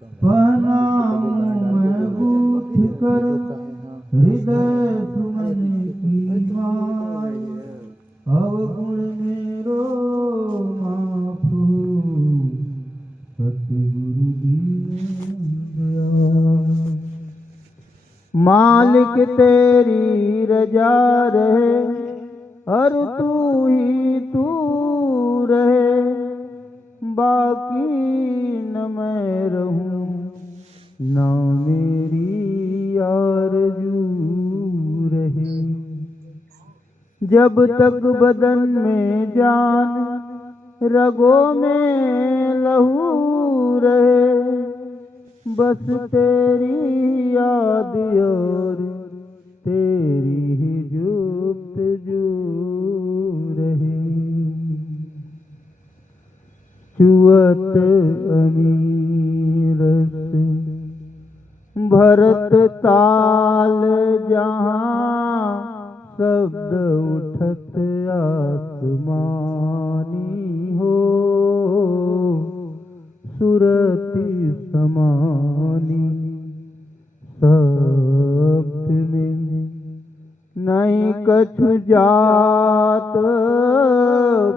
पहनाऊं मैं बूथ कर हृदय सुमन की माय, अवगुण मेरो माफू सतगुरु दीन दयाल। मालिक तेरी रजा रहे और तू ही तू रहे, बाकी न मैं रहूं न मेरी आरज़ू रहे। जब तक बदन में जान रगों में लहू रहे, बस तेरी याद और तेरी ही जुफ्तजू रहे। चुअत अमीरत भरत ताल जहाँ, शब्द उठत आसमानी हो सुरति समानी। शब्द में नहीं कछु जात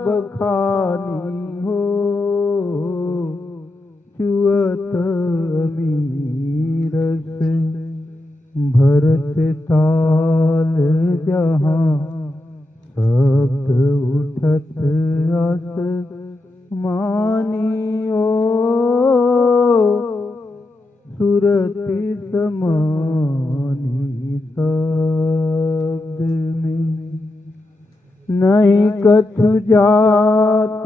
बखानी हो, चुअत अमीरस भरत ताल जहाँ, शब्द उठत आसमानी हो सुरति समानी। शब्द में नहीं कछु जात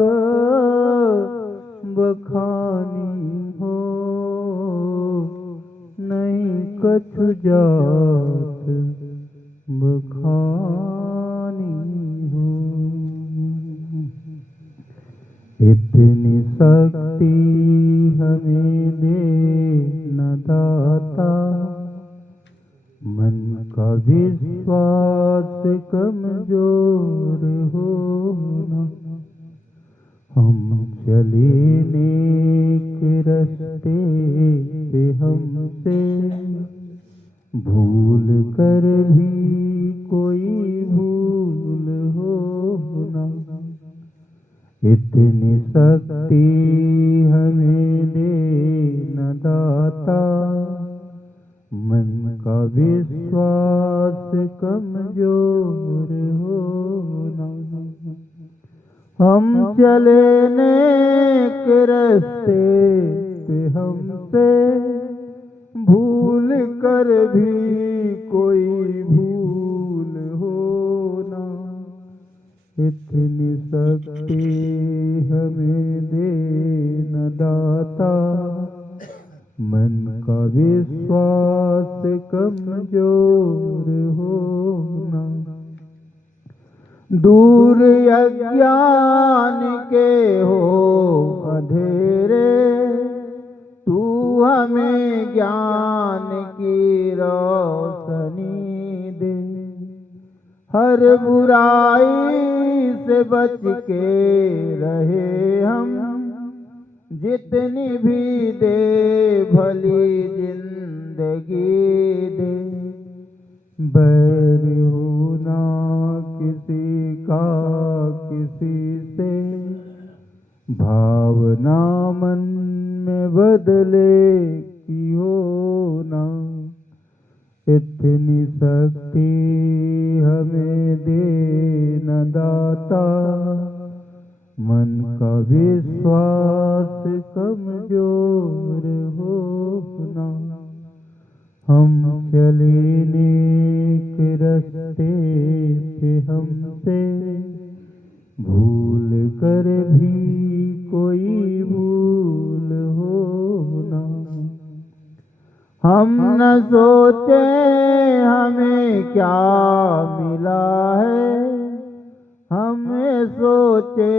बखानी हो, नहीं कछु जात बखानी हो। इतनी शक्ति हमें दे न दाता, मन का विश्वास कमजोर हो न। हम चले नेक रस्ते पे हमसे भूल कर भी कोई भूल हो न। इतनी शक्ति हमें दे न दाता, मन का विश्वास कमजोर हो न। हम चले नेक रस्ते पे हमसे भूल कर भी कोई भूल हो न। इतनी शक्ति हमें दे न दाता, मन का विश्वास कमजोर हो न। दूर अज्ञान के हो अंधेरे, तू हमें ज्ञान की रोशनी दे। हर बुराई से बच के रहे हम, जितनी भी दे भली जिंदगी दे। बैर होना किसी का किसी से, भावना मन में बदले की होना। इतनी शक्ति हमें दे न दाता, मन का विश्वास कमजोर हो न। हम चले नेक रस्ते पे हमसे भूल कर भी कोई भूल हो न। हम न सोचे हमें क्या मिला है, हमें सोचे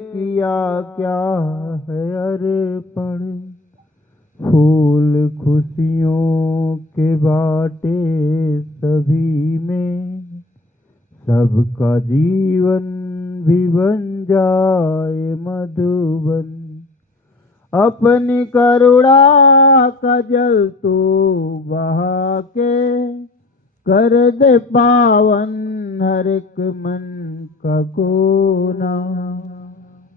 किया क्या है अर्पण। फूल खुशियों के बाटे सभी में, सबका जीवन भी बन जाए मधुबन। अपनी करुणा का जल तू बहा के कर दे पावन हर एक मन का कोना।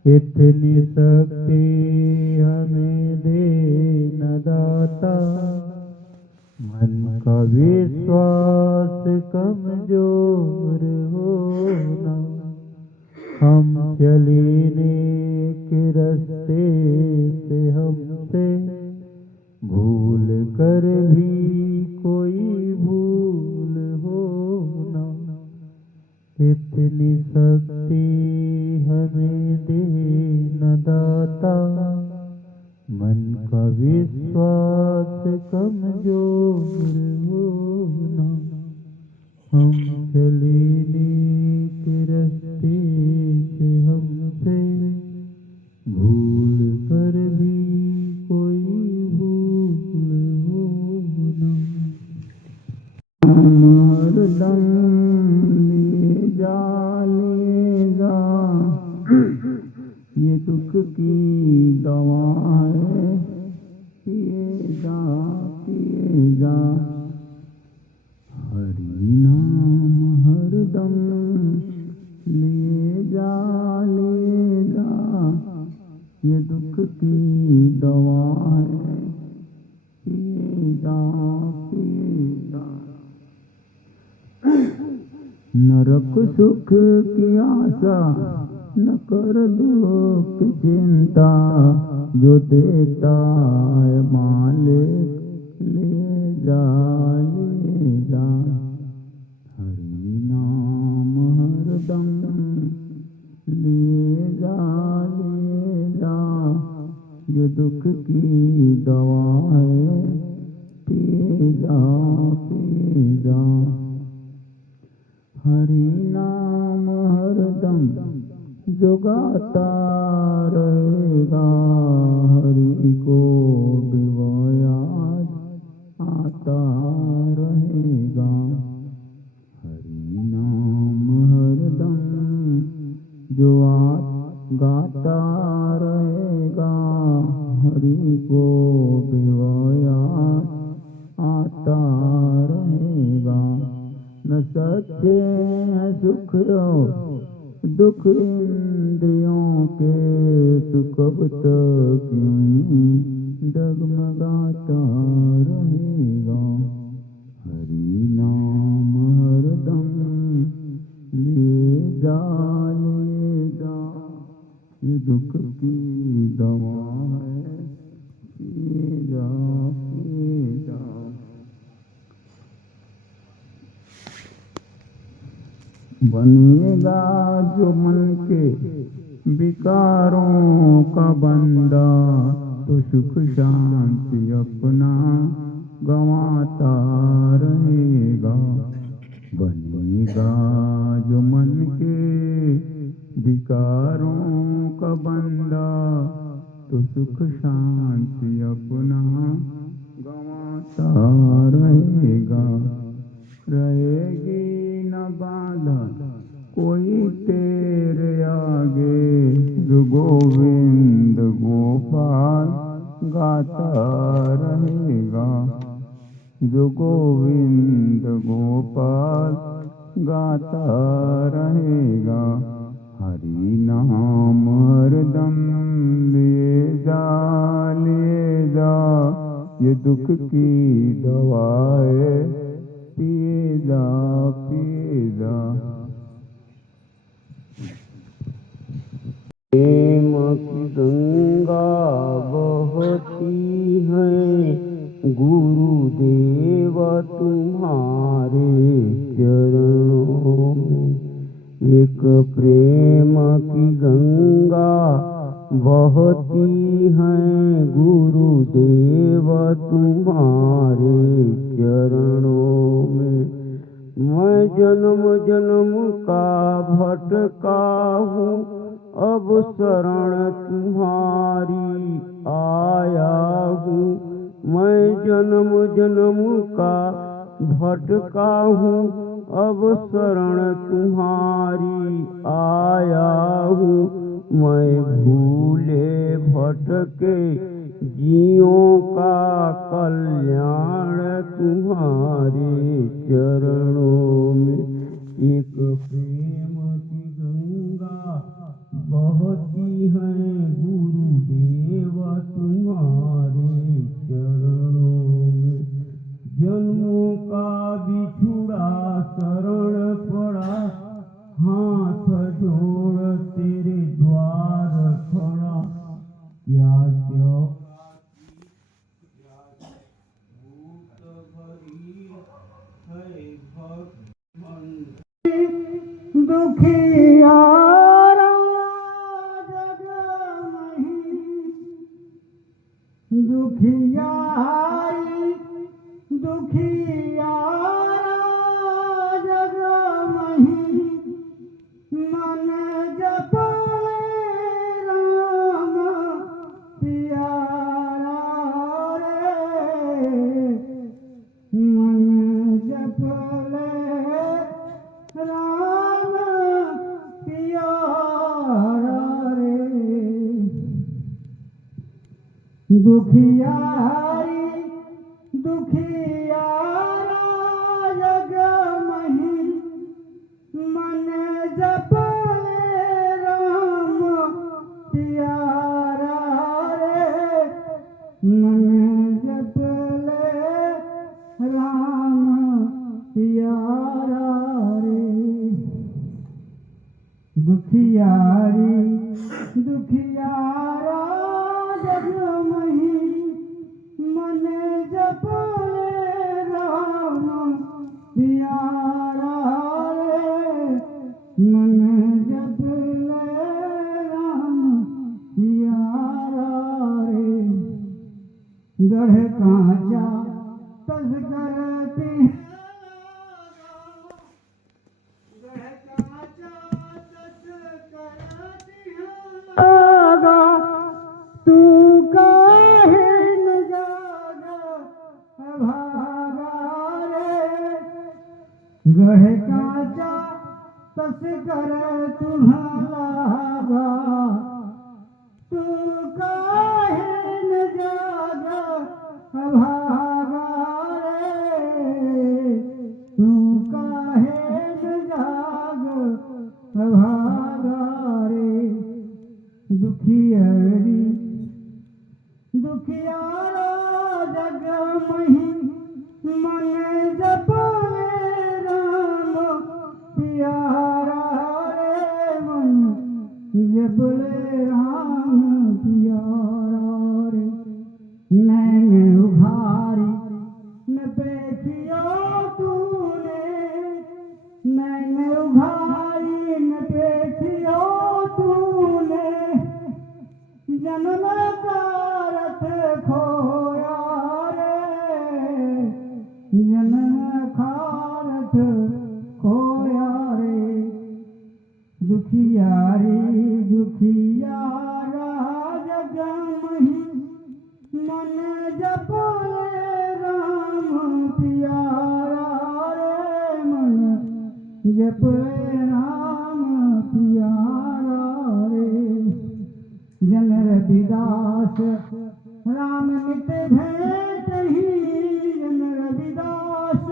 इतनी शक्ति हमें दे न दाता, मन का विश्वास कमजोर होना। हम चले नेक रास्ते पे हमसे भूल कर भी कोई भूल होना। इतनी शक्ति हमें दे न दाता, मन का विश्वास कमजोर होना। हम चले नेक रास्ते पे हमसे भूल कर भी कोई भूल होना। हरदम ले जा ये दुख की दवा है, पिए जा हरि नाम हरदम ले जा ये दुख की दवा है, पिए जा। नरक सुख की आशा न कर दुख चिंता, जो देता है मालिक ले जा। हरि नाम हरदम ले जा ये दुख की दवा है, पिए जा। हरि नाम हरदम जो गाता रहेगा, हरि को भी वो याद आता रहेगा। हरि नाम हरदम जो गाता रहेगा, हरि को भी वो याद आता रहेगा। न सच्चे हैं सुख दुख इंद्रियों के, तू कब तक यूं डगमगाता रहेगा। हरि नाम हरदम ले जा ये दुख की दवा है, पिए जा। बनेगा जो मन के विकारों का बंदा, तो सुख शांति अपना गंवाता रहेगा। बनेगा जो मन के विकारों का बंदा, तो सुख शांति अपना गंवाता रहेगा। रहेगी न बाधा कोई तेरे आगे, जो गोविंद गोपाल गाता रहेगा। जो गोविंद गोपाल गाता रहेगा। हरि नाम हरदम लिए जा ये दुख की दवा है, पिए जा। प्रेम की गंगा बहती है, गुरुदेव तुम्हारे चरणों में। एक प्रेम की गंगा बहती है, गुरुदेव तुम्हारे चरणों में। मैं जन्म जन्म का भटका हूँ, अब शरण तुम्हारी आया हूँ। मैं जन्म जन्म का भटका हूँ, अब शरण तुम्हारी आया हूँ। मैं भूले भटके जियों का कल्याण तुम्हारे चरणों में। एक प्रेम की गंगा बहती है गुरुदेव तुम्हारे चरणों में। जन्मों का बिछुड़ा शरण पड़ा, हाथ जोड़ तेरे द्वार खड़ा। क्या भूत भरी है भगवान दुखियारा जग नहीं, दुखियारी दुखियारा जग नहीं। मन जपले राम प्यारा रे, मन जपले राम प्यारा रे। दुखियारी दुखियारा जग नहीं, मन जपले राम प्यारा रे, मन जपले राम प्यारा रे। दुखियारी दुखियारा जग नहीं, मन जपले राम प्यारा रे, मन जपले राम प्यारा रे। गढ़ कांचा तस करती तू काहे न जागा भागा रे। गढ़ कांचा तस कर तुम्हारा, तू काहे न जागा भागा रे, तू काहे न जागा भागा रे। दुखियारी दुखियारा जग नहीं, मन जपले राम प्यारा रे, मन जपले राम प्यारा रे। नैन उभारी न देखियो तूने, नैन उभारी न देखियो तूने। जन्म का रथ खोया रे, जन्म का रथ खोया रे। दुखियारी दुखियारा जग नहीं, मन जपले राम प्यारा रे, मन जपले राम प्यारा रे। जन रविदास राम नित भेंट ही, जन रविदास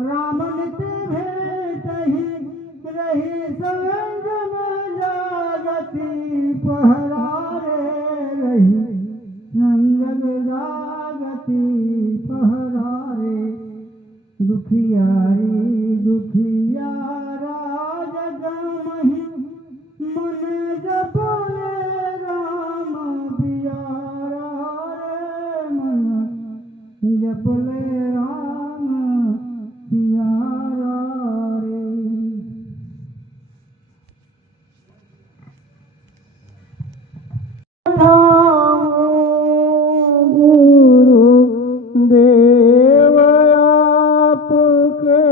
राम नित भेंट ही। रही संगम जागती पहरा रे, रही संगम जागती पहरा रे। दुखियारी दुखियारा जग नहीं, मन जपले राम प्यारा रे, मन जपले राम प्यारा रे। गुरु देव आपके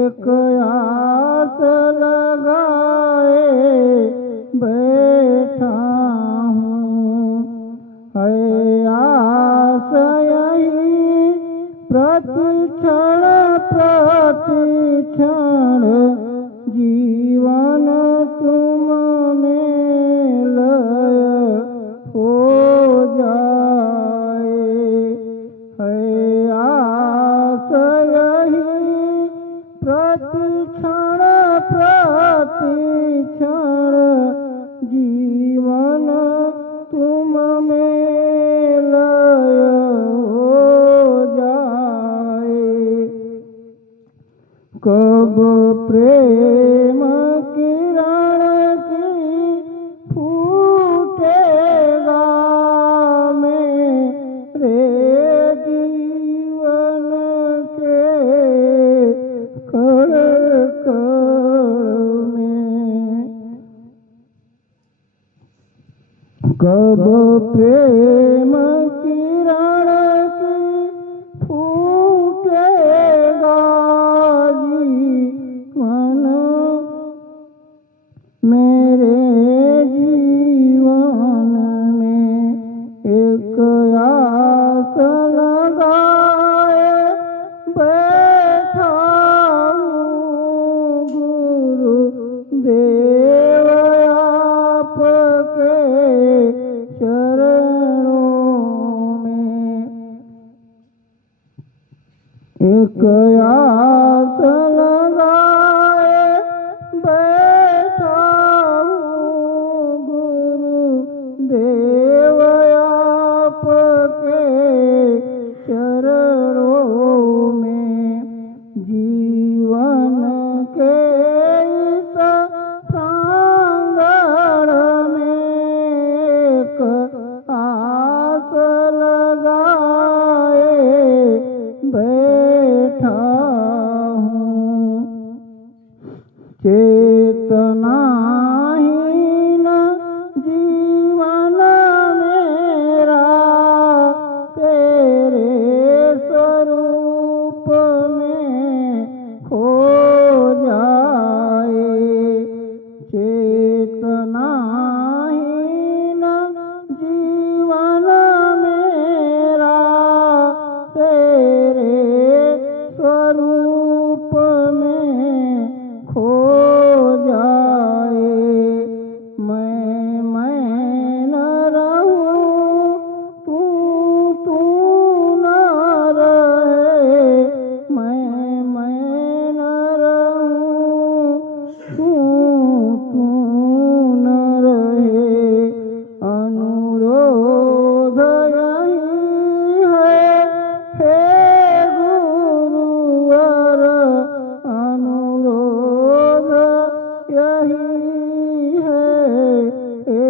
एक आस लगाए बैठा हूँ। है आस यही प्रतिक्षण प्रतिक्षण जीवन तुम में लय हो जाए। है आस यही प्रतिक्षण प्रतिक्षण जीवन तुम में लय हो जाए। कब प्रेम किरण की फूटेगा मेरे जीवन के कण कण में। कब प्रेम किरण की फूटेगा जीवन मेरे जीवन में। एक आस लगाए बैठा हूँ गुरुदेव आपके चरणों में। एक आस लगाए बैठा हूँ गुरुदेव आपके चरणों में। जीवन के इस प्रांगण में एक आस लगाए बैठा हूँ। चेतनाहीन जीवन मेरा तेरे स्वरूप में खो जाए। चेतनाहीन जीवन मेरा तेरे स्वरूप में खो जाए। मैं न रहूं तू न रहे। मैं न रहूं तू न रहे। अनुरोध यही है हे गुरुवर। अनुरोध यही है हे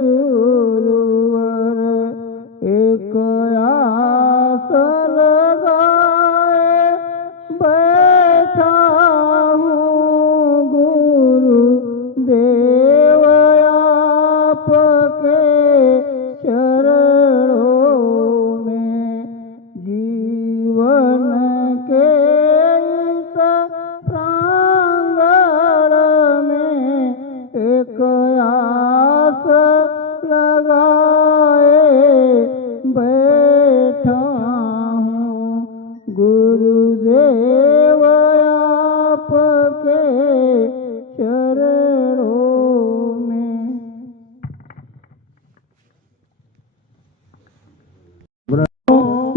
गुरुवर। एक आस लगाए बैठा हूँ गुरुदेव आपके चरणों में। जीवन के इस प्रांगण में एक आस लगाए बैठा हूँ गुरुदेव आपके चरणों में।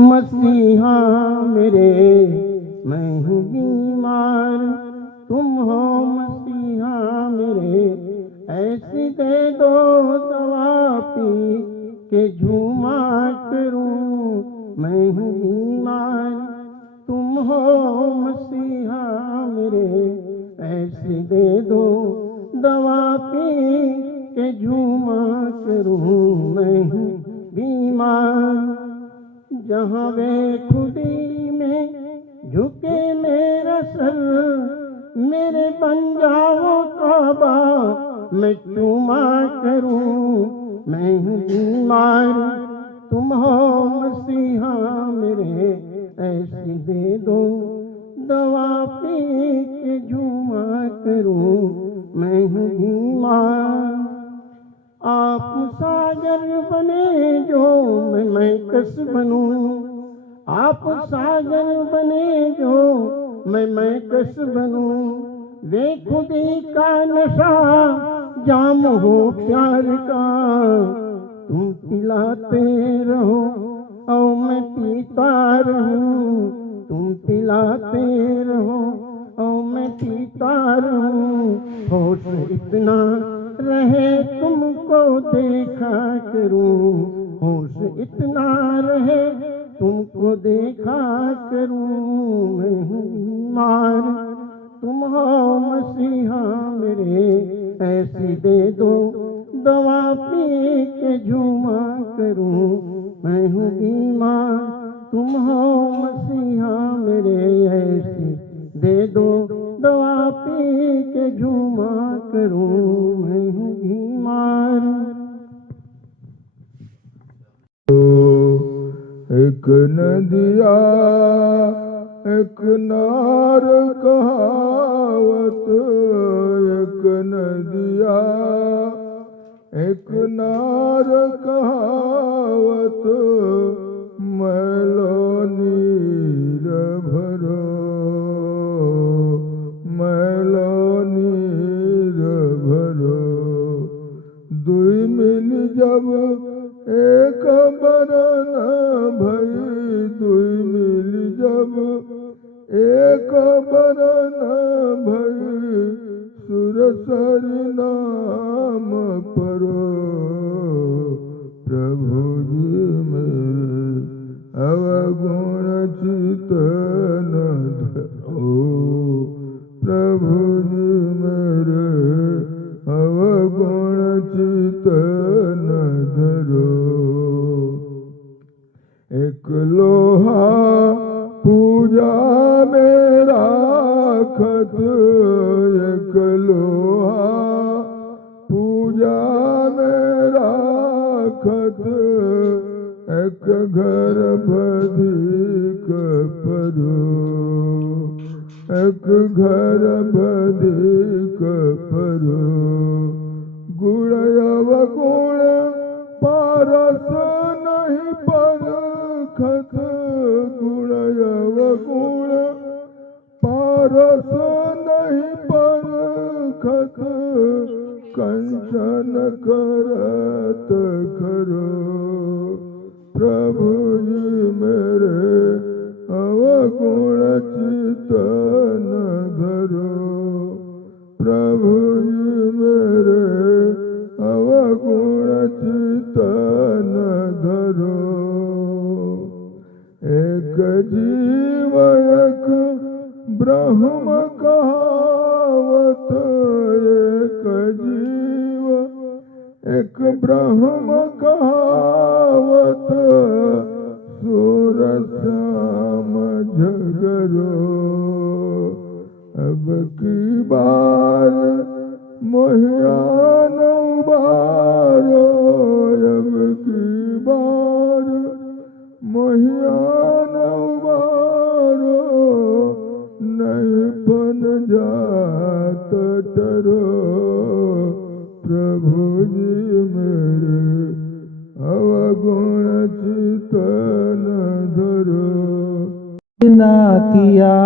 मसीहा मेरे मैं हूँ बीमार, तुम हो मसीहा मेरे। ऐसी दे दो दवा पी के झूमा करूं। मैं हूँ बीमार, तुम हो मसीहा मेरे। ऐसी दे दो दवा पी के झूमा करूं। मैं हूँ बीमार। जहाँ वे खुदी में झुके मेरा सर, मेरे बन जाओ काबा मैं चूमा करूं। मैं हूँ बीमार, तुम हो मसीहा मेरे। ऐसी दे दो दवा पी के झूमा करूं मैं हूँ बीमार। आप सागर बने जो मैं कस बनूं, आप सागर बने जो मैं कस बनूं। वे खुदी का नशा जाम हो प्यार का, तुम पिलाते रहो और मैं पीता रहूं, तुम पिलाते रहो और मैं पीता रहूं। होश इतना रहे तुमको देखा करूं, होश इतना रहे तुमको देखा करूं। मैं हूँ बीमार तुम हो मसीहा मेरे, ऐसी दे दो दवा पी के झूमा करूं मैं हूँ बीमार तुम हो मसीहा मेरे, ऐसी दे दो दवा पी के झूमा करूं मैं हूँ बीमार। एक नदिया एक नार कहावत, एक नदिया एक नार कहावत। मैलो नीर भरो, मैलो नीर भरो। दुई मिल जब एक बरन भई, दुई मिल जब एक बरन भई। सुरसरि नाम परो, प्रभु जी मेरे अवगुण चित न धरो। प्रभु जी मेरे अवगुण चित न धरो। एक लोहा पूजा में राखत, एक लोहा पूजा में राखत। एक घर बधिक परो, एक घर बधिक परो। गुण अवगुण पारस नहीं परखत, गुण अवगुण पारस नहीं परखत। कंचन करत करो, प्रभु जी मेरे अवगुण चित न धरो। प्रभु जी मेरे अवगुण चित न धरो। एक जीव एक ब्रह्म कहावत, एक जीव एक ब्रह्म कहावत। सूर श्याम झगरो, अब की बार मोहियान उबारो, अब की बार मोहियान उबारो। नहीं बन जात डरो, प्रभु जी मेरे अवगुण चित न धरो। ना किया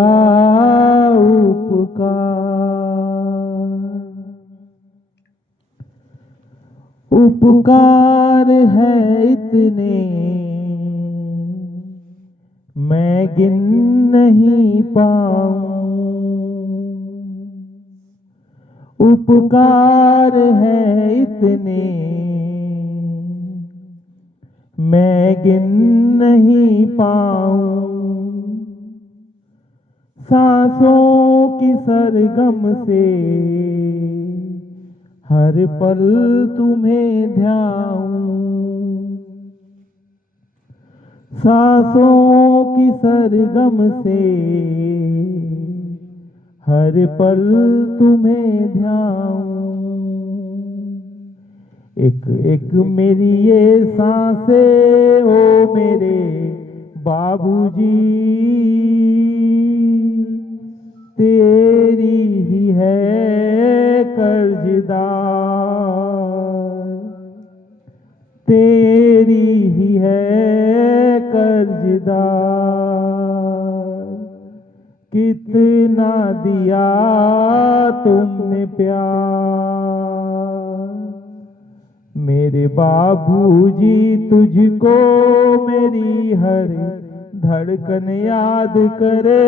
उपकार है इतने मैं गिन नहीं पाऊं। उपकार है इतने मैं गिन नहीं पाऊं। सांसों की सरगम से हर पल तुम्हें ध्याऊं। सांसों की सरगम से हर पल तुम्हें ध्याऊं। एक एक मेरी ये सांसें ओ मेरे बाबूजी, तेरी ही है कर्जदार, तेरी ही है कर्जदार। कितना दिया तुमने प्यार, मेरे बाबूजी तुझको मेरी हर धड़कन याद करे।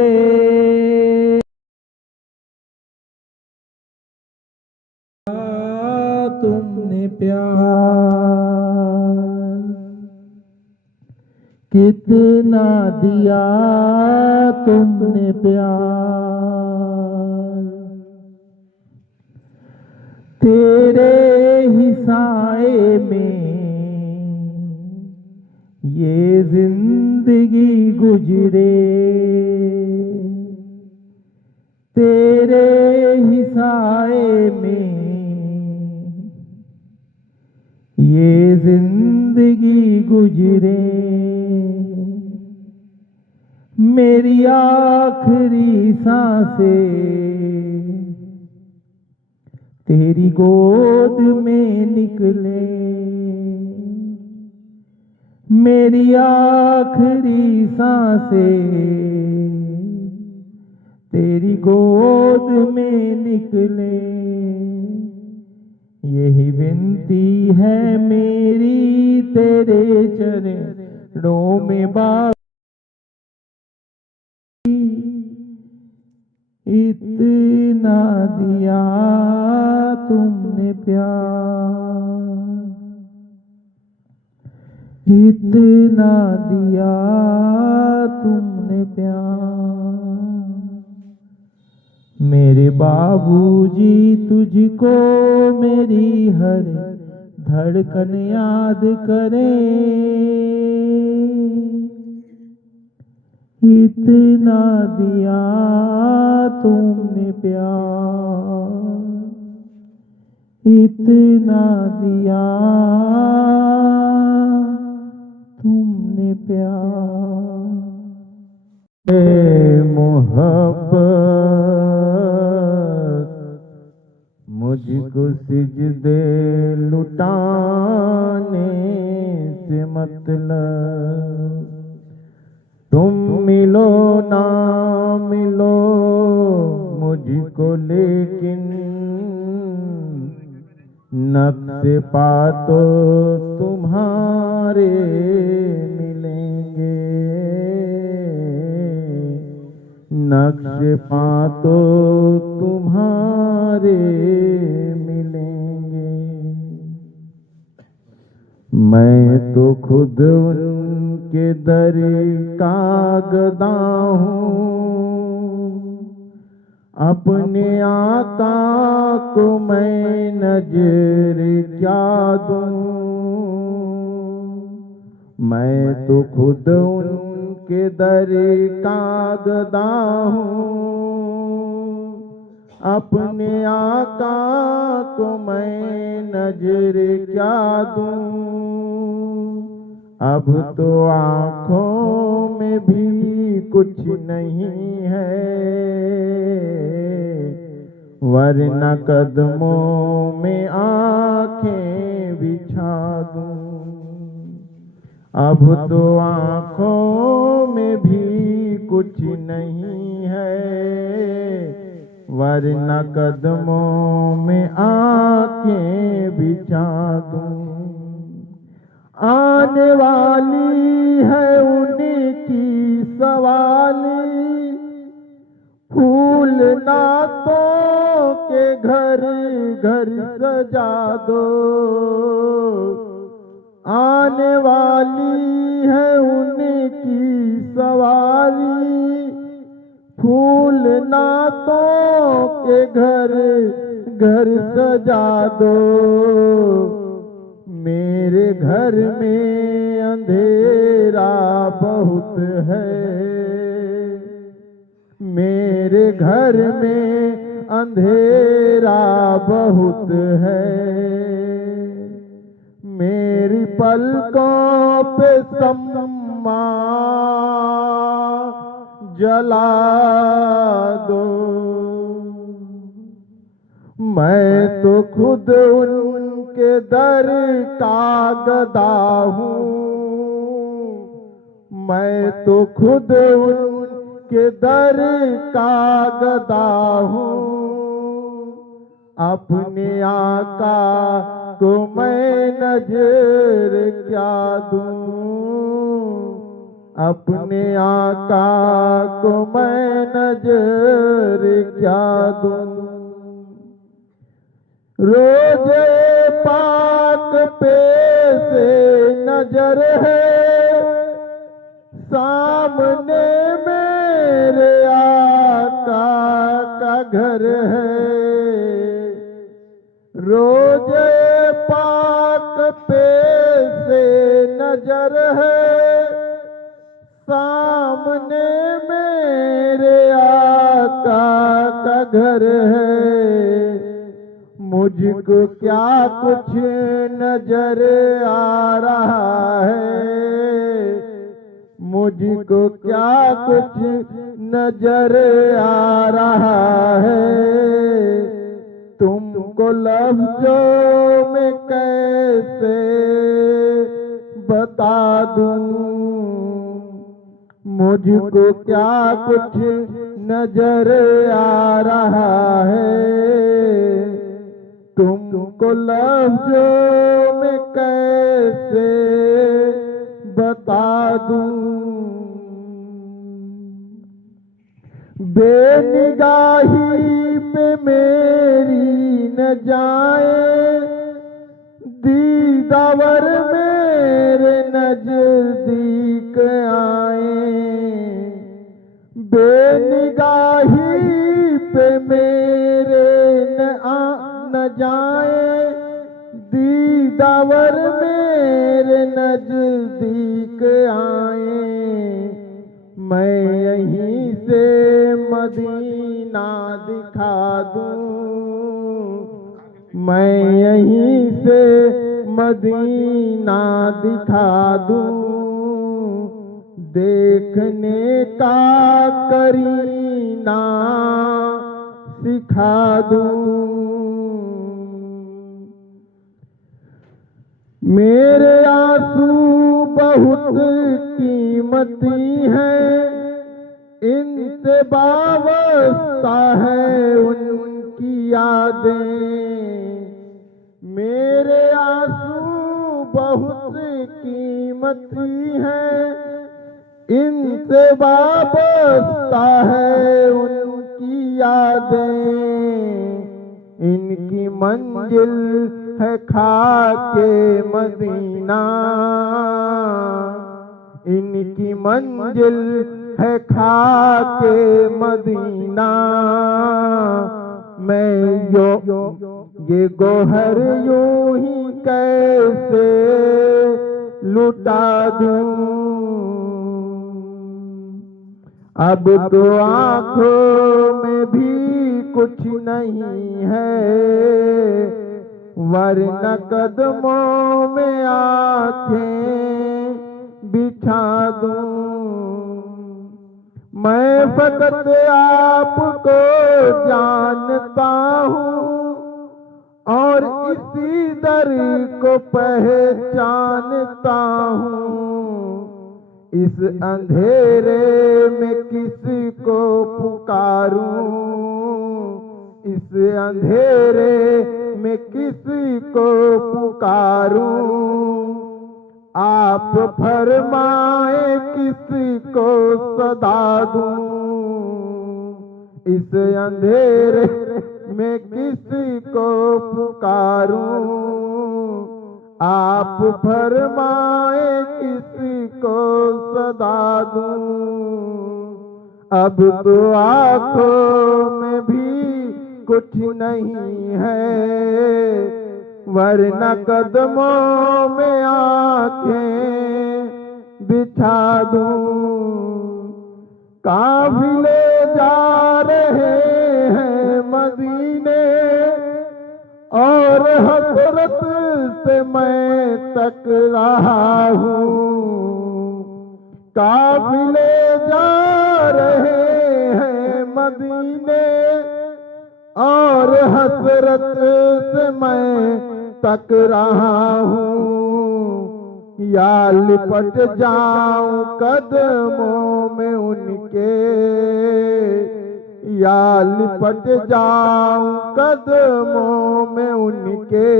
तुमने प्यार कितना दिया तुमने प्यार, तेरे ही साए में ये जिंदगी गुजरे, तेरे ही साए में ये जिंदगी गुजरे। मेरी आखिरी सांसें तेरी गोद में निकले, मेरी आखिरी सांसें तेरी गोद में निकले। यही विनती है मेरी तेरे चरणों में बाबा, इतना दिया तुमने प्यार, इतना दिया तुमने प्यार। मेरे बाबूजी तुझको मेरी हर धड़कन याद करे। इतना दिया तुमने प्यार, इतना दिया तुमने प्यार। मोहब्बत मुझको सिजदे लुटाने से मतलब, तुम मिलो ना मिलो मुझको, लेकिन नक्श पा तो तुम्हारे मिलेंगे, नक्श पा तो तुम्हारे मिलेंगे। मैं तो खुद उनके दर का गदा हूँ, अपने आका को मैं नजर क्या दूँ। मैं तो खुद उनके दर का गदा हूँ, अपने आका को मैं नजर क्या दूँ। अब तो आँखों में भी कुछ नहीं है, वरना कदमों में आँखें बिछा दूँ। अब तो आँखों में भी कुछ नहीं है, वरना कदमों में आँखें बिछा दूँ। आने वाली है उनकी सवाली, फूल नातों के घर घर सजा दो। आने वाली है उनकी सवारी, फूल नातों के घर घर सजा दो। मेरे घर में अंधेरा बहुत है, मेरे घर में अंधेरा बहुत है। मेरी पलकों पे सम्मा जला दो। मैं तो खुद उनके दर का गदा हूँ, मैं तो खुद उनके दर का गदा हूँ। अपने आका को मैं नजर क्या दूं, अपने आका को मैं नजर क्या दूं। रोज़े पाक पे से नजर है, सामने मेरे आका का घर है। रोज़े पाक पे से नजर है, सामने मेरे आका का घर है। मुझको क्या कुछ नजर आ रहा है, मुझको क्या कुछ नजर आ रहा है। तुमको लफ्जों में कैसे बता दूं, मुझको क्या कुछ नजर आ रहा है। तुमको लफ्जों में कैसे बता दूं। बेनिगाही पे मेरी न जाए, दीदावर मेरे नजदीक आए। बेनिगाही पे मेरे न जाए, दीदावर मेरे नजदीक आए। मैं यहीं से मदीना दिखा दूं, मैं यहीं से मदीना दिखा दूं। देखने का करीना सिखा दूं। मेरे आंसू बहुत कीमती हैं, इनसे वाबस्ता है उनकी यादें। मेरे आंसू बहुत कीमती हैं, इनसे वाबस्ता है उनकी यादें। इनकी मंजिल है खाके मदीना, इनकी मंजिल है खाके मदीना। मैं ये गोहर यूं ही कैसे लुटा दूं। अब तो आंखों में भी कुछ नहीं है, वरना कदमों में आंखें बिछा दूं। मैं फकत आपको जानता हूँ और इसी दर को पहचानता हूँ। इस अंधेरे में किसी को पुकारूं, इस अंधेरे में किसी को पुकारूं। आप फरमाए किसी को सदा दूं, इस अंधेरे में किसी को पुकारूं। आप फरमाए किसी को सदा दूं। अब तो आंखों में भी कुछ नहीं है, वरना कदमों में आंखें बिछा दूं। काफिले जा रहे हैं मदीने और हसरत से मैं तक रहा हूँ। काफिले जा रहे हैं मदीने और हसरत से मैं तक रहा हूँ। या लिपट जाऊं कदमों में उनके, या लिपट जाऊं कदमों में उनके,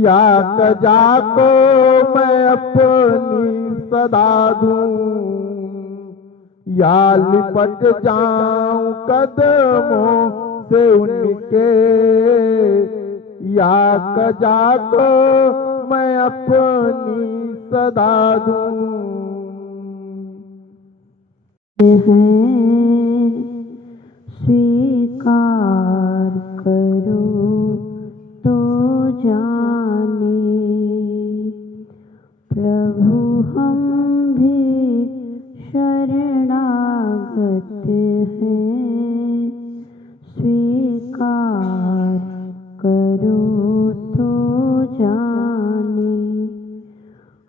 या कजा को मैं अपनी सदा दूं, या लिपट जाऊं कदमों से उनके, या कजा को मैं अपनी सदा दूं। स्वीकार करो तो जाने, प्रभु हम भी शरणागत हैं। स्वीकार करो तो जाने,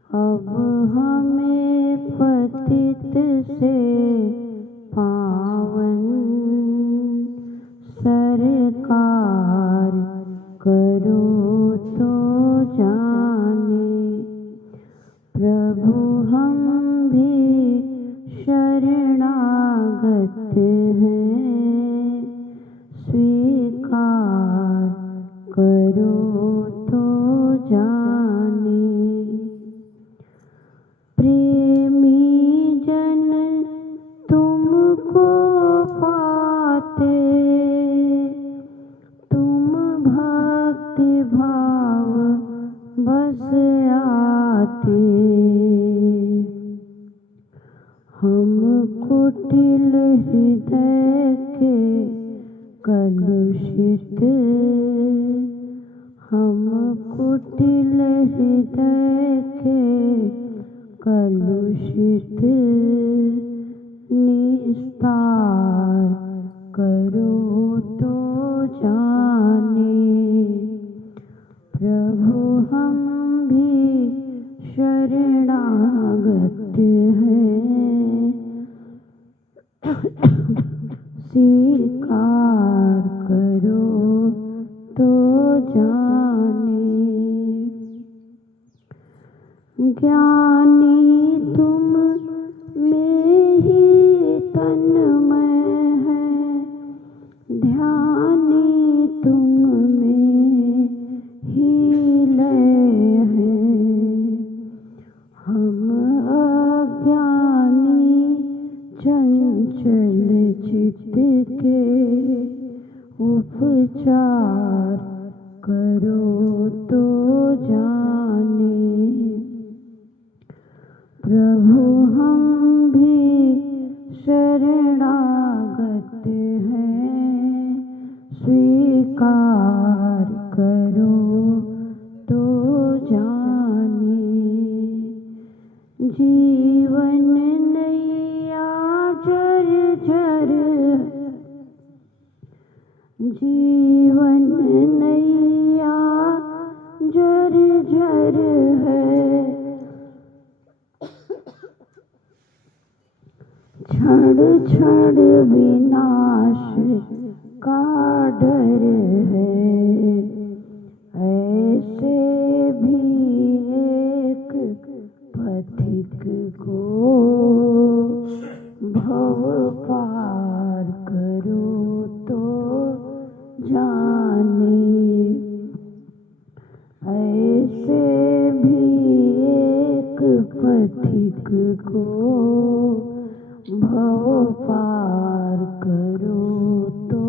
अब हमें पतित से पावन सरकार करो तो जाने, प्रभु हम भी शरणागत हैं। स्वीकार करो तो जाने, प्रेमी जन तुमको पाते, तुम भक्ति भाव बस आते। हम कुटिल हृदय के कलुषित, हम कुटिल हृदय के कलुषित, निस्तार करो तो जाने, प्रभु हम भी शरणागत हैं। स्वीकार करो तो जाने, ज्ञानी तुम में ही तन्मय है, ध्यानी तुम में ही लय है। हम अज्ञानी चंचल चित्त के उपचार करो तो जाने, प्रभु हम भी शरणागत हैं। स्वीकार करो तो जाने, जीवन नैया झर झर, जीवन नैया झर झर है। क्षण क्षण विनाश का डर है, ऐसे भी एक पथिक को भव पार करो तो जाने, ऐसे भी एक पथिक को भव पार करो तो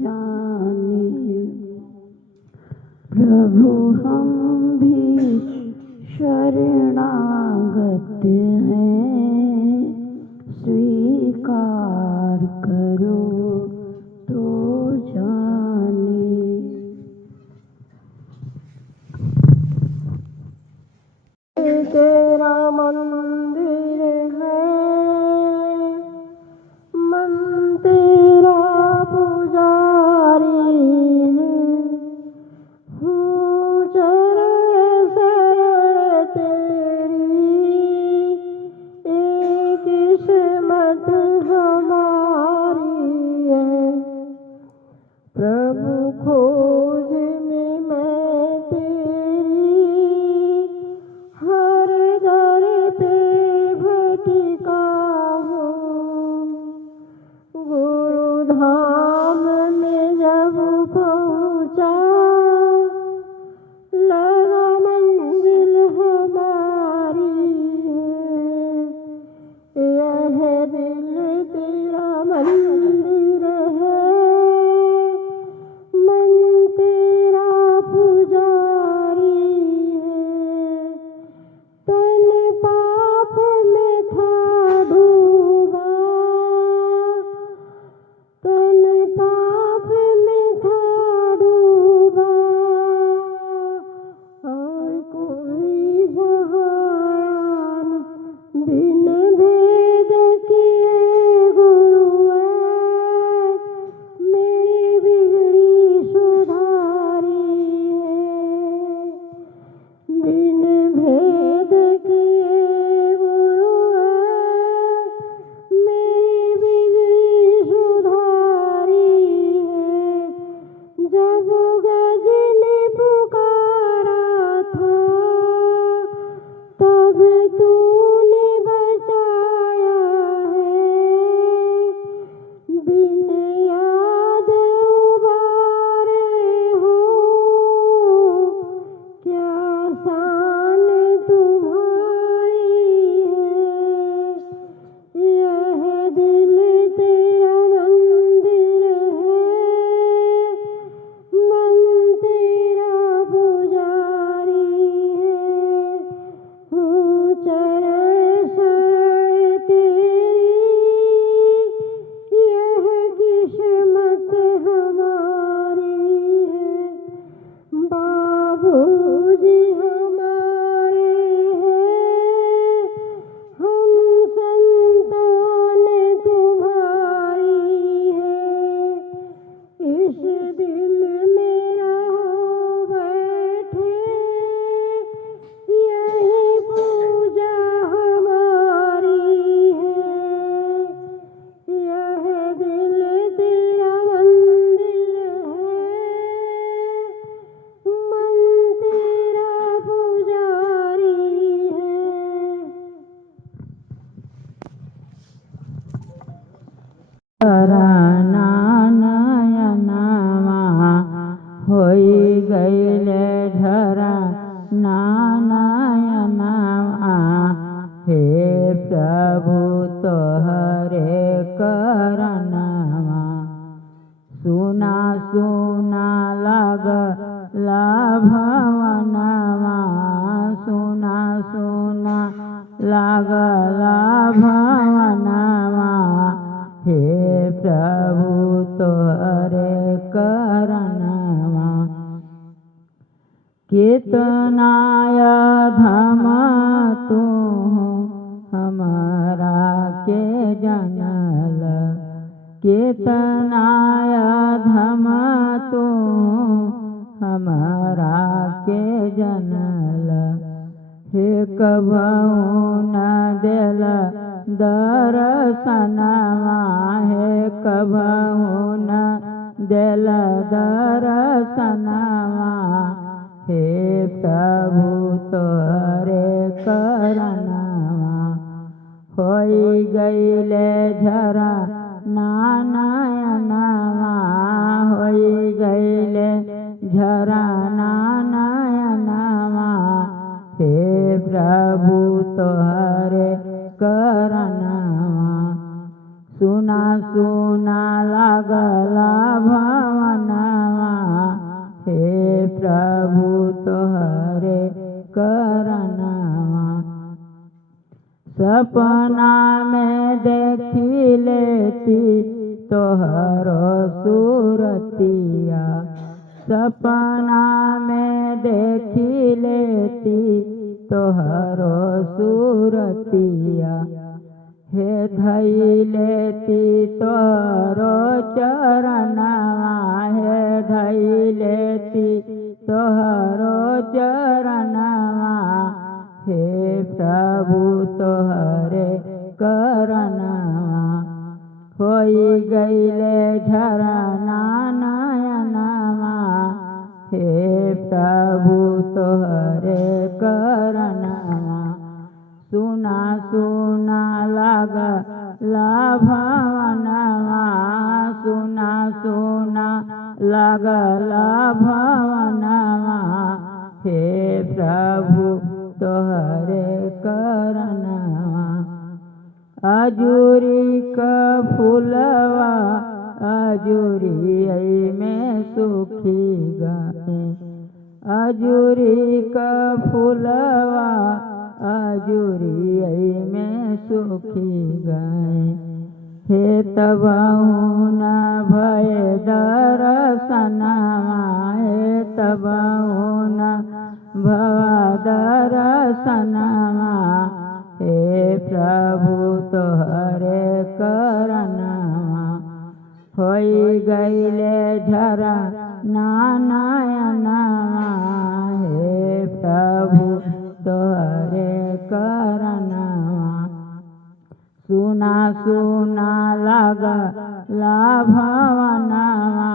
जाने, प्रभु हम भी शरणागत हैं। स्वीकार करो तो जाने। तेरा मंदिर है, मन तेरा पुजारी है, हूँ जरा जब खोज में मैं तेरी हर दर पे भटका हूँ, गुरु धाम में जब पहुँचा लगा मंजिल हमारी है, यह दिल तेरा मंदिर है, मन तेरा पुजारी है। तन पाप में था डूबा, तन पाप में था डूबा, और कोई सहारा न बिन भेद किए गुरुआ मेरी बिगड़ी सुधारी है, बिन भेद किए गुरुआ मेरी बिगड़ी सुधारी है। जब गज ने पुकारा था तब तूने बचाया है, बिन याद उबारे हो क्या शान तुम्हारी है, यह दिल तेरा मंदिर है, मन तेरा पुजारी है। हूँ चरण शरण तेरी, यह किस्मत हमारी है। बाबूजी हमारे हैं, हम संतान तुम्हारी है। इस दिल में रहो बैठे, यही पूजा हमारी है, यह दिल तेरा मंदिर है, मन तेरा पुजारी है। शरणा नयनवा होई गईले झरा नयनवा, हे प्रभु तोहरे करनवा, सुना सुना लागला भवनवा, सुना सुना लागला भवनवा, हे प्रभु तोहरे करनवा। कितनाय धम तू हमारा के जनल, कितनाय धम तू हमारा के जनल, हे कबहू न देल दर्शनवा, हे कबहू न देल दर्शनवा, हे प्रभु तोहरे करनवा। होई गईले झरा नयनवा, होई गईले झरा नयनवा, हे प्रभु तोहरे करनवा। सुना सुना लागला भवनवा, हे प्रभु तोहरे करनवा। सपना में देखी लेती तोहरो सूरतिया, सपना में देखी लेती तोहरो सूरतिया, हे धई लेती तोहरो चरणवा, हे धई लेती तोहरो चरणवा, हे प्रभु तोहरे करनवा। होई गईले झरना नयना सुना लगला भवनवा, हे प्रभु तोहरे करनवा। अजूरी का फूलवा अजूरी में सुखी गए, अजूरी का फूलवा अजूरी में सुखी गए। हे तबहु न भय दर्शनवा, हे तबहु न भव दर्शनवा, हे प्रभु तोहरे करनवा। होई गईले झरा नयनवा, हे प्रभु तोहरे करनवा। सुना सुना लगला भवनवा,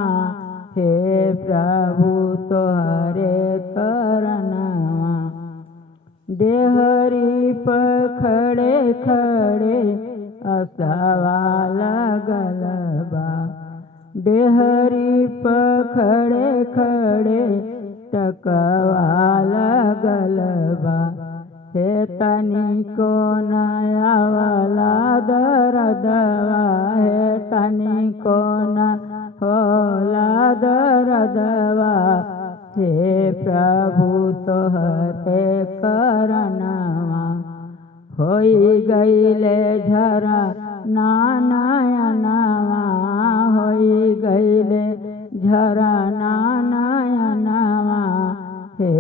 हे प्रभु तोहरे करनवा। देहरी पर खड़े खड़े असवा लगल बा, देहरी पर खड़े खड़े टकवा लगल बा। हे तनिको नयावला दरदवा, हे तनिको न होला दरदवा, हे प्रभु तोहरे करनवा। होई गईले झरा नयनवा, होई गईले झरा नयनवा, हे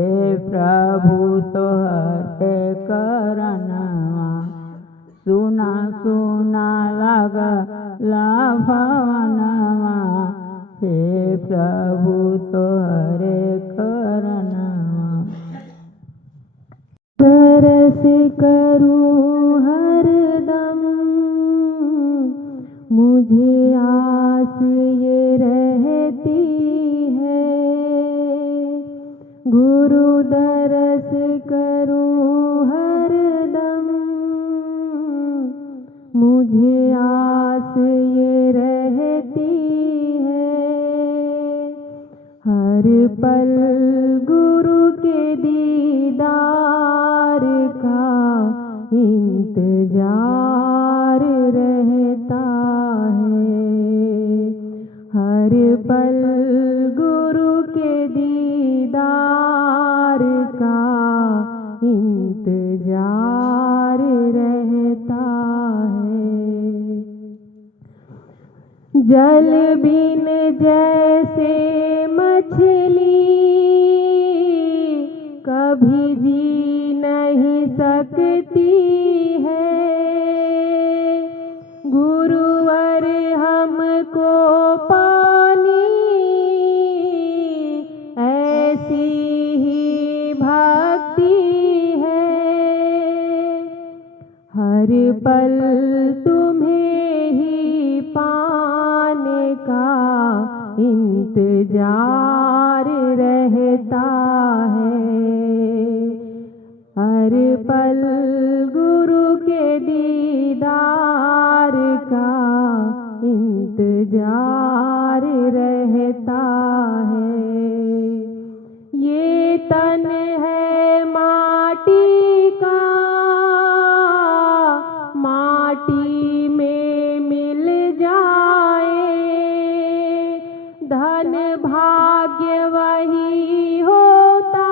प्रभु तोहरे करनवा। सुना सुना लगला भवनवा, हे प्रभु तोहरे करनवा। तरस करूं हरदम मुझे आस ये रहती है, गुरु दरस करूं हरदम मुझे आस ये रहती है। हर पल गुरु के दीदार का इंतजार रहता है, हर पल गुरु के दीदार का इंतजार रहता है। जल बिन जैसे मछली कभी जी नहीं सकती है, गुरुवर हमको पानी ऐसी ही भक्ति है। हर पल तुम्हें ही पाने का इंतजार रहता है, हर पल गुरु के दीदार का इंतजार रहता है। ये तन है माटी का, माटी में मिल जाए, धन भाग्य वही होता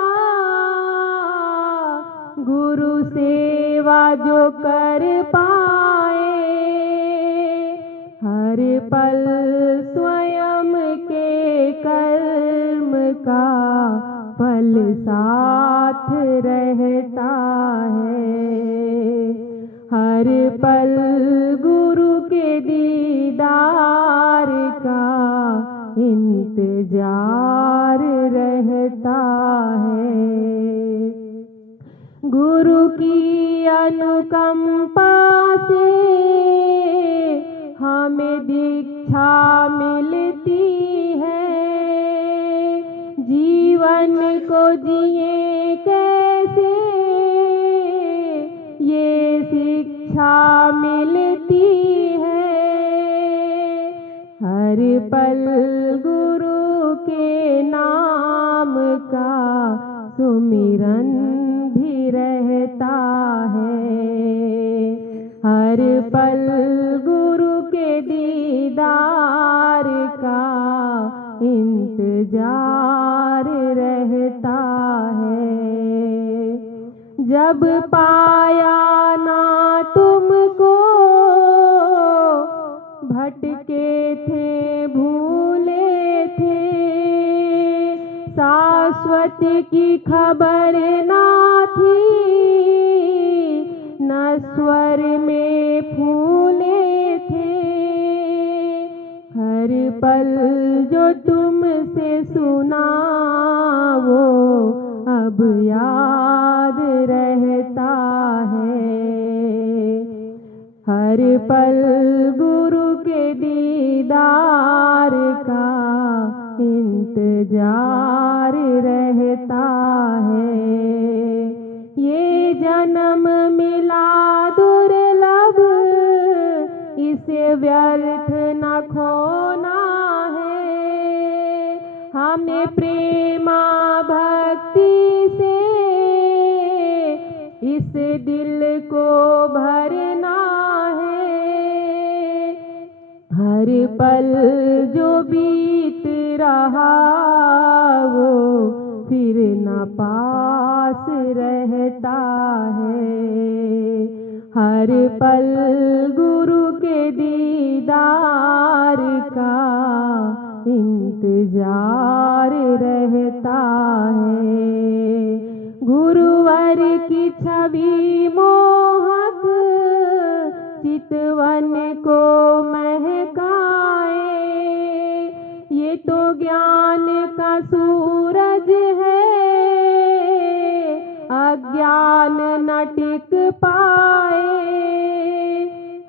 गुरु सेवा जो कर पाए। हर पल स्वयं के कर्म का फल साथ रहता है, हर पल गुरु के दीदार का इंतजार रहता है। गुरु की अनुकंपा से हमें दीक्षा मिलती है, जीवन को जिए कैसे ये शिक्षा मिलती है। हर पल गुरु के नाम का सुमिरन भी रहता है। हर पल गुरु के दीदार का इंतजार रहता है। जब पाया ना तुमको भटके थे भूले थे, शाश्वत की खबर ना थी, नश्वर में फूले थे। हर पल जो तुमसे सुना वो अब याद रहता है। हर पल गुरु के दीदार का इंतजार रहता है। ये जन्म मिला दुर्लभ, इसे व्यर्थ न खोना है। हमें प्रेमा भक्ति से इस दिल को भरना है। हर पल जो बीत रहा वो फिर न पास रहता है। हर पल गुरु के दीदार का इंतजार रहता है। गुरुवर की छवि मोहक चितवन को महकाए। ये तो ज्ञान का सूरज है, अज्ञान न टिक पाए।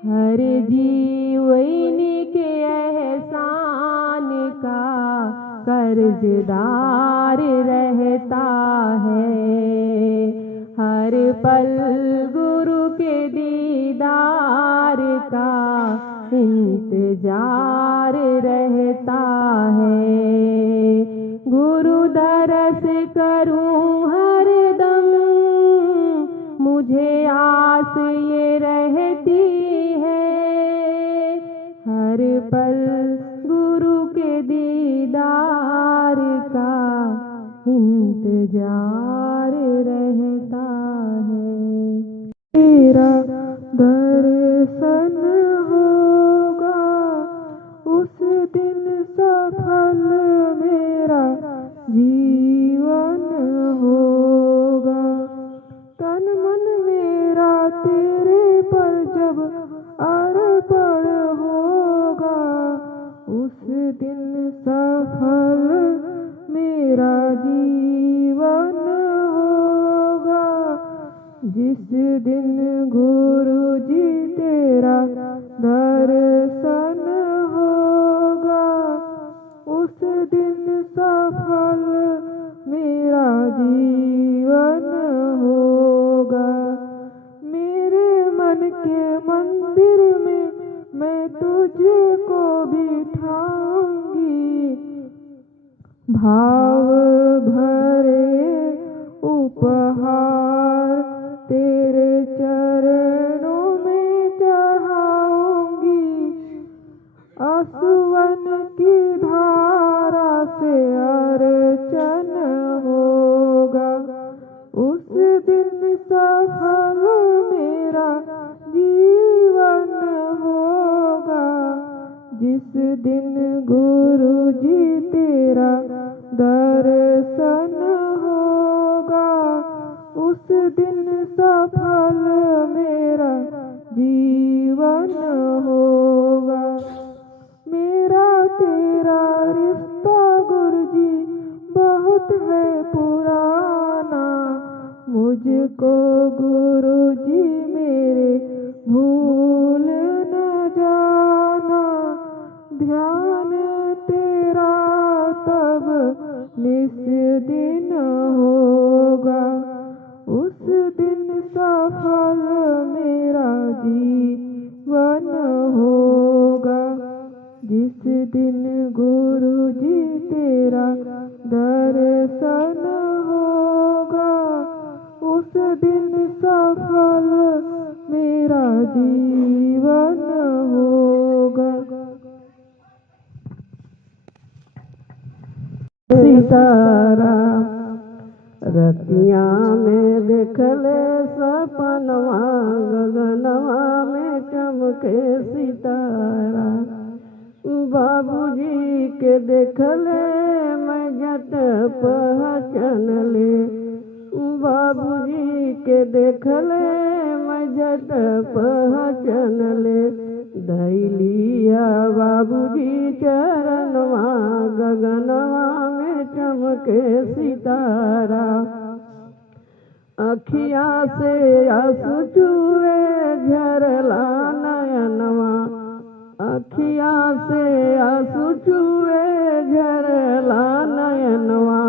हर जीव इन्हीं के एहसान का कर्जदार रहता है। हर पल गुरु के दीदार का इंतजार रहता है। गुरु दरस करूं हरदम, मुझे आस ये रहती है। हर पल गुरु के दीदार का इंतजार रहता है। तेरा दर्शन होगा उस दिन सफल मेरा जीवन होगा। तन मन मेरा तेरे पर जब अर्पण होगा, उस दिन सफल मेरा जीवन होगा। जिस दिन गुरु जी तेरा दर्शन होगा, उस दिन सफल मेरा जीवन होगा। मेरे मन के मंदिर में मैं तुझको बिठाऊंगी, भाव भरे उपहार तेरे चरणों में चढ़ाऊंगी। आंसुअन की धारा से अर्चन होगा, उस दिन सफल मेरा जीवन होगा। जिस दिन गुरु जी तेरा दर्शन होगा, उस दिन सफल मेरा जीवन होगा। मेरा तेरा रिश्ता गुरु जी बहुत है पुराना, मुझको गुरु जी मेरे भूल न जाना। ध्यान तेरा तब निस दिन होगा, उस दिन सफल मेरा जीवन होगा। जिस जिस दिन गुरु जी तेरा दर्शन होगा, उस दिन सफल मेरा जीवन होगा। सीताराम रतिया में देखले सपनवा, गगनवा में चमके सीताराम। बाबूजी के देखले मैं जट पहचान ले, बाबूजी के देखले मैं जट पहचान ले। धैलिया बाबूजी चरणवा, गगनवा में चमके सितारा। अखिया से आंसू चूए झरला नयनवा, अखिया से आंसू चूए झरला नयनवा।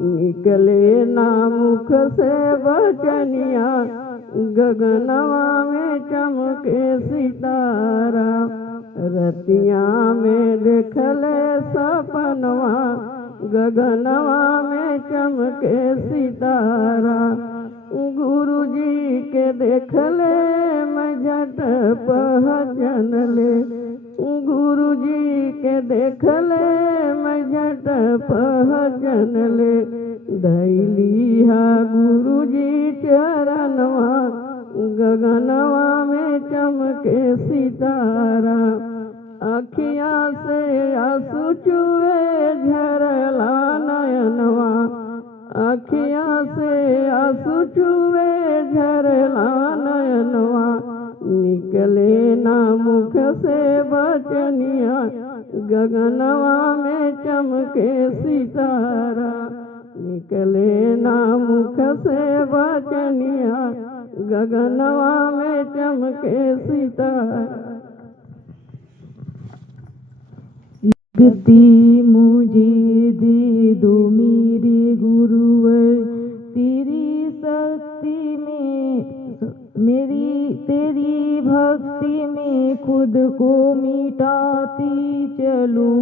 निकले ना मुख से बचनिया, गगनवा में चमके सितारा। रतिया में देखले सपनवा, गगनवा में चमके सितारा। गुरुजी के देखले मैं झट पहचान ले, गुरुजी के देखले मैं झट पहचान ले। धैलिया गुरुजी चरणवा, गगनवा में चमके सितारा। अखिया से आंसू चूए झरला नयनवा, अखिया से आंसू चूए झरला नयनवा। निकले ना मुख से बचनिया, गगनवा में चमके सितारा। निकले ना मुख से बचनिया, गगनवा में चमके सितारा। गति मुझे दे दो मेरे गुरुवर, तेरी शक्ति में मेरी तेरी भक्ति में खुद को मिटाती चलूं।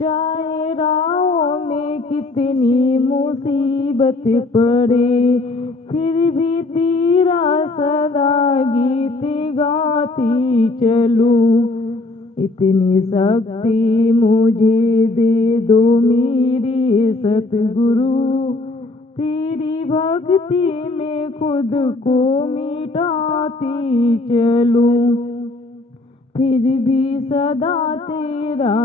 चाहे राहों में कितनी मुसीबत पड़े, फिर भी तेरा सदा गीत गाती चलूं। इतनी शक्ति मुझे दे दो मेरे सतगुरु, तेरी भक्ति में खुद को मिटाती चलूं। फिर भी सदा तेरा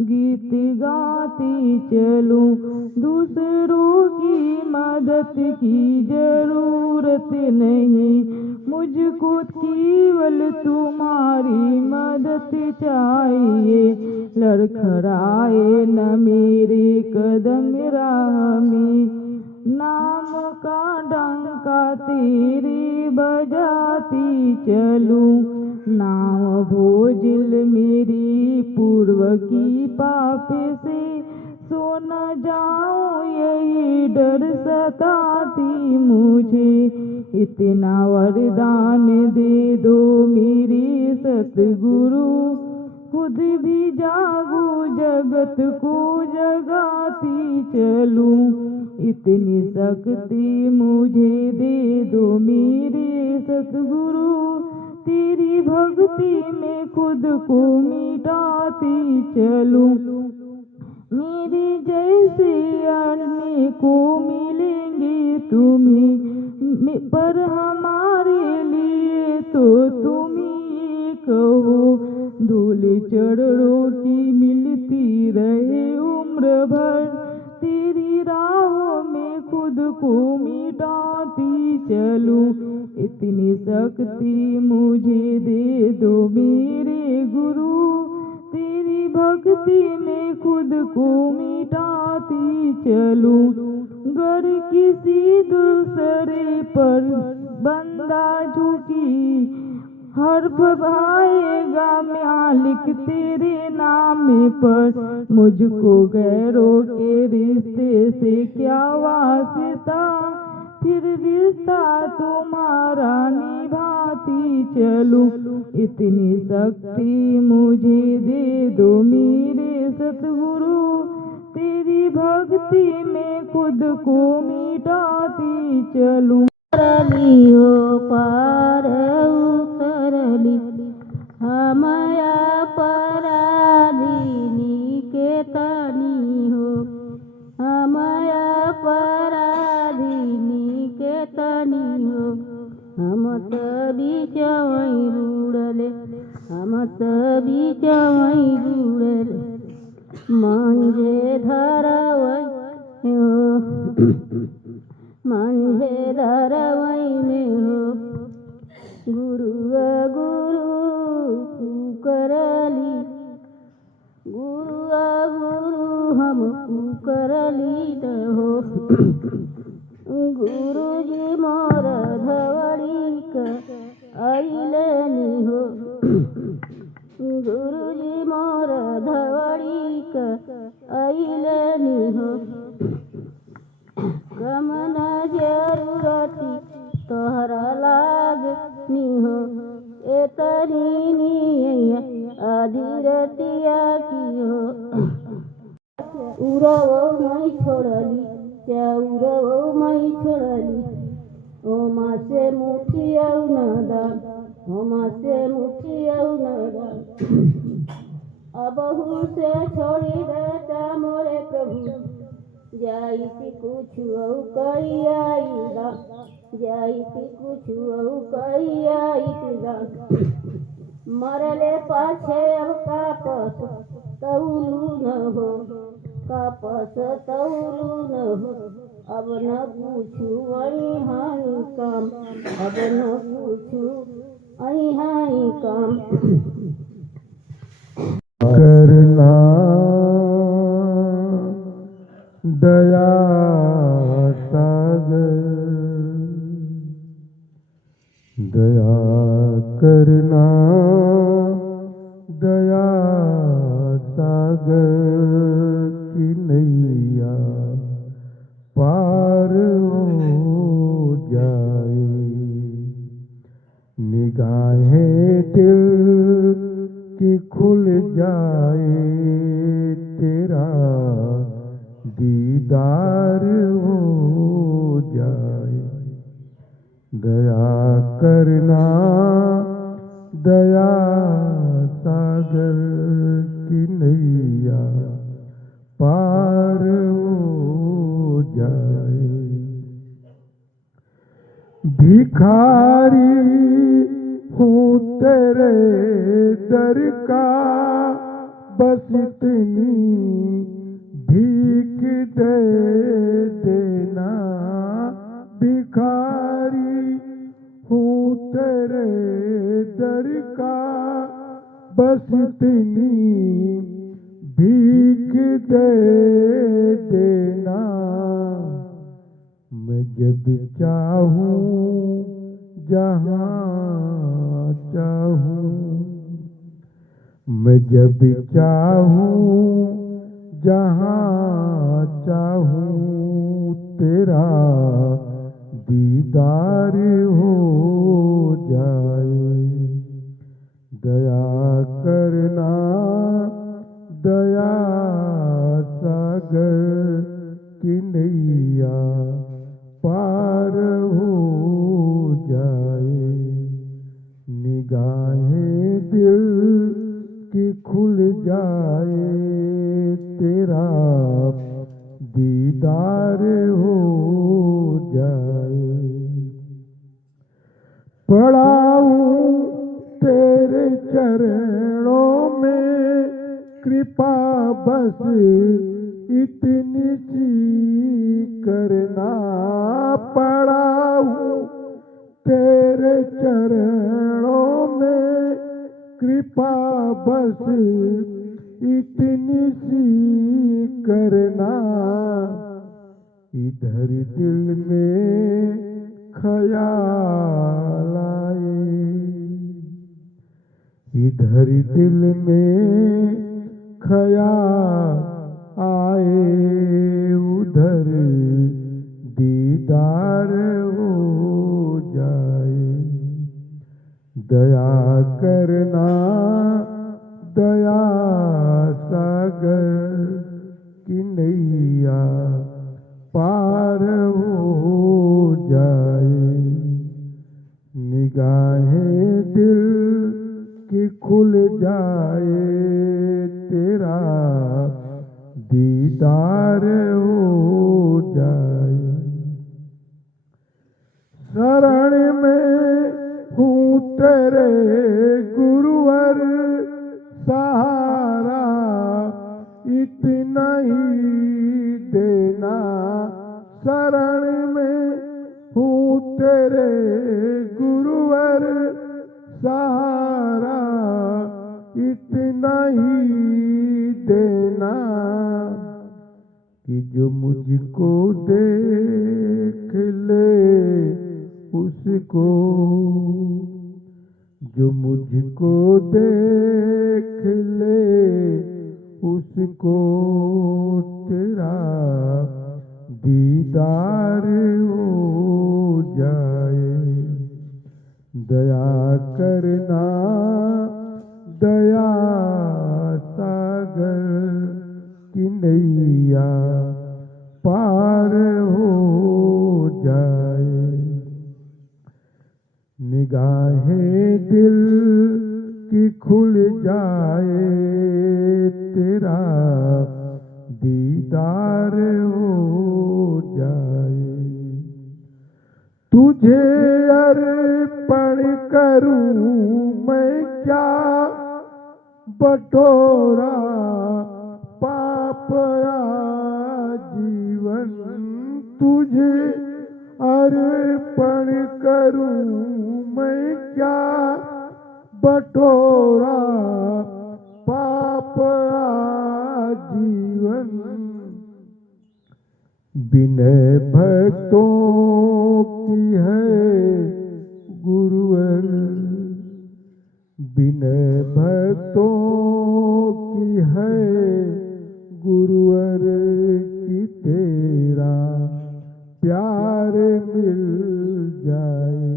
गीत गाती चलूं। दूसरों की मदद की जरूरत नहीं, मुझको केवल तुम्हारी मदद चाहिए। लड़खड़ाए न मेरे कदम राह में, नाम का डंका तेरे बजाती चलूं। नाम भोजिल मेरी पूर्व की पाप से, सो न जाऊं यही डर सताती मुझे। इतना वरदान दे दो मेरे सतगुरु, खुद भी जागू जगत को जगाती चलूं। इतनी शक्ति मुझे दे दो मेरे सतगुरु, तेरी भक्ति में खुद को मिटाती चलूं। मेरे जैसे अनेको मिलेंगे तुम्हें, पर हमारे लिए तो तुम ही कहो। धूल चरणों की मिलती रहे उम्र भर, तेरी राहों में खुद को मिटाती चलूं। इतनी शक्ति मुझे दे दो मेरे गुरु, तेरी भक्ति में खुद को मिटाती चलूं। गर किसी दूसरे पर बंदा झुकी, हर्फ आएगा मालिक तेरे नाम पर। मुझको गैरों के रिश्ते से क्या वास्ता, फिर रिश्ता तुम्हारा निभाती चलूं। इतनी शक्ति मुझे दे दो मेरे सतगुरु, तेरी भक्ति में खुद को मिटाती चलूं। उतरली हो पार उतरली, हमया पराधीनी के तनी हो, हमया पराधीनी के तनी हो। हम तभी चवई रूड़ले, हम तभी चवई रूड़ले, मंझे धरवई हो, मंझे धरवई में हो। गुरु गुरु करली, गुरु गुरु हम करली हो। गुरु जी मोर धवड़ी का अइलनी हो, गुरु जी मोर धवड़ी का अइलनी हो। कमना जरूरती तोहरा लागनी हो, एतनी नी आदिरतिया की हो। उरव मई छोड़ली, क्या उरव मई छोड़ली, ओ माँ से मुठिया नदान, ओ माँ से मुठिया नदान। अबहू से छोड़ी देता मोरे प्रभु, जाइती कुछ कही आईदा, जाइती कुछ कही आईदा। मरले पाछे अब कापस तौलू न हो, कापस तौलू न हो। अब न पूछू आई हाई काम, अब न पूछू आई हाई काम। करना दया सागर, दया करना दया सागर की नैया पार हो जाए। निगाहें दिल की खुल जाए, तेरा दीदार हो जाए। दया करना दया सागर की नैया पार हो जाए। भिखारी हूँ तेरे दर का, बस इतनी भीख दे देना। भिखारी हूँ तेरे दर का, बस इतनी भीख दे देना। मैं जब चाहूँ जहाँ चाहूँ, मैं जब चाहूँ जहाँ चाहूँ, तेरा दीदार हो जाए। दया करना दया सागर की नैया पार हो जाए। निगाहें दिल की खुल जाए, तेरा दीदार हो जाए। पड़ा हूँ तेरे चरणों में, कृपा बस इतनी सी करना। पड़ा हूँ तेरे चरणों में, कृपा बस इतनी सी करना। इधर दिल में ख्याल आए, इधर दिल में ख्याल आए, उधर दीदार दया करना दया सागर की नैया पार हो जाए। निगाहें दिल की खुल जाए, तेरा दीदार हो जाए। शरण में हूँ तेरे गुरुवर, सहारा इतना ही देना। शरण में हूँ तेरे गुरुवर, सहारा इतना ही देना कि जो मुझको देख ले उसको, जो मुझको देख ले उसको तेरा दीदार हो जाए। दया करना दया सागर की नैया पार हो जाए। निगाहें दिल की खुल जाए, तेरा दीदार हो जाए। तुझे अर्पण करूं मैं क्या बटोरा पापया जीवन। तुझे अर्पण करूं मैं क्या बटोरा पापया जीवन। विनय भक्तों की है गुरुवर, विनय भक्तों की है गुरुवर की तेरा प्यार मिल जाए।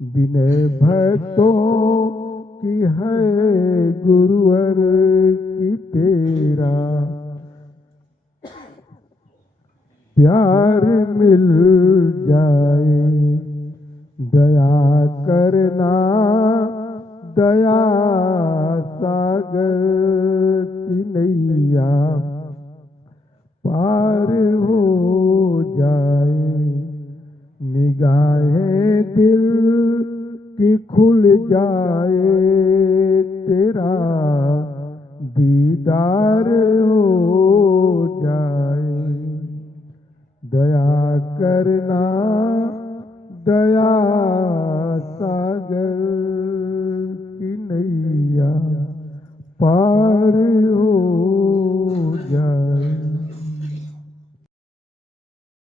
विनय भक्तों की है गुरुवर की तेरा प्यार मिल जाए। दया करना दया सागर की नैया पार हो जाए। निगाहें दिल की खुल जाए, तेरा दीदार हो जाए। दया करना दया